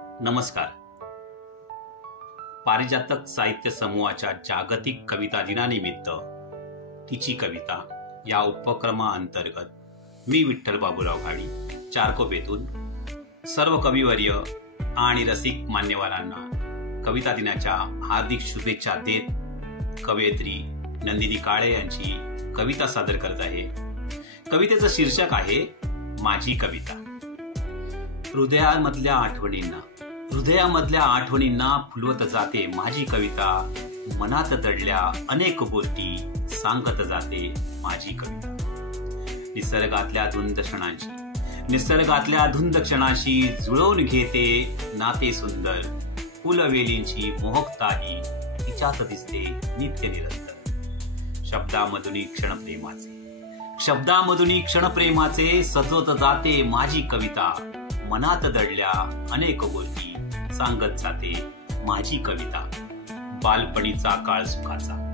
नमस्कार. पारिजातक साहित्य समूहाच्या जागतिक कविता दिनानिमित्त तिची कविता या उपक्रमाअंतर्गत मी विठ्ठल बाबूराव घाडी चारकोपेतून सर्व कविवर्य आणि रसिक मान्यवरांना कविता दिनाच्या हार्दिक शुभेच्छा देत कवयित्री नंदिनी काळे यांची कविता सादर करत आहे. कवितेचं शीर्षक आहे माझी कविता. हृदयामधल्या आठवणींना फुलवत जाते माझी कविता. मनात दडल्या अनेक गोष्टी सांगत जाते माझी कविता. निसर्गातल्या धुंद क्षणांशी जुळवून घेते नाते सुंदर. फुलवेलींची मोहकताही तिच्यात दिसते नित्य निरंतर. शब्दामधुनी क्षणप्रेमाचे सजवत जाते माझी कविता. मनात दडल्या अनेक गोष्टी सांगत जाते माझी कविता. बालपणीचा काळ सुखाचा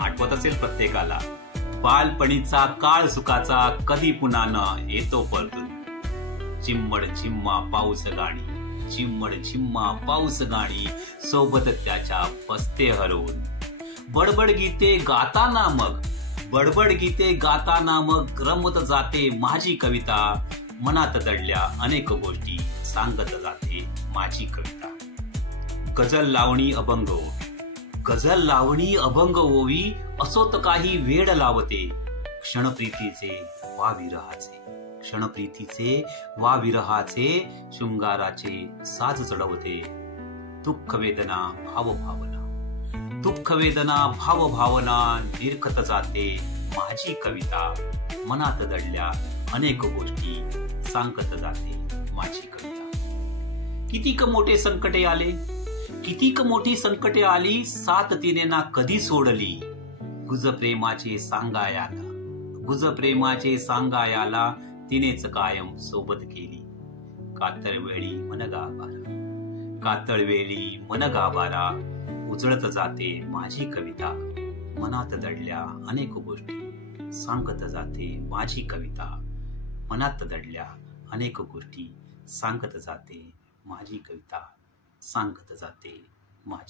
आठवत असेल प्रत्येकाला. बालपणीचा काळ सुखाचा कधी पुन्हा न येतो परतून. चिम्मड चिम्मा पाऊस गाणी सोबत त्याच्या बसते हरवून. बडबड गीते गाताना मग रमत जाते माझी कविता. मनात दडल्या अनेक गोष्टी सांगत जाते माझी कविता. गझल लावणी अभंग ओवी असोत काही वेड लावते. क्षणप्रीतीचे वा विरहाचे शृंगाराचे साज चढवते. दुःख वेदना भावभावना निरखत जाते माझी कविता. मनात दडल्या अनेक गोष्टी सांगत जाते माझी कविता. कितीक मोठी संकटे आली साथ तिने ना कधी सोडली. गुज प्रेमाचे सांगायाला तिनेच कायम सोबत केली. कातळवेळी मन गाभारा उजळत जाते माझी कविता. मनात दडल्या अनेक गोष्टी सांगत जाते माझी कविता. मनात दडल्या अनेक गोष्टी सांगत जाते माझी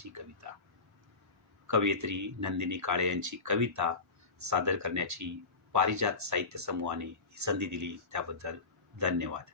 कविता. कवयित्री नंदिनी काळे यांची कविता सादर करण्याची पारिजात साहित्य समूहाने संधी दिली त्याबद्दल धन्यवाद.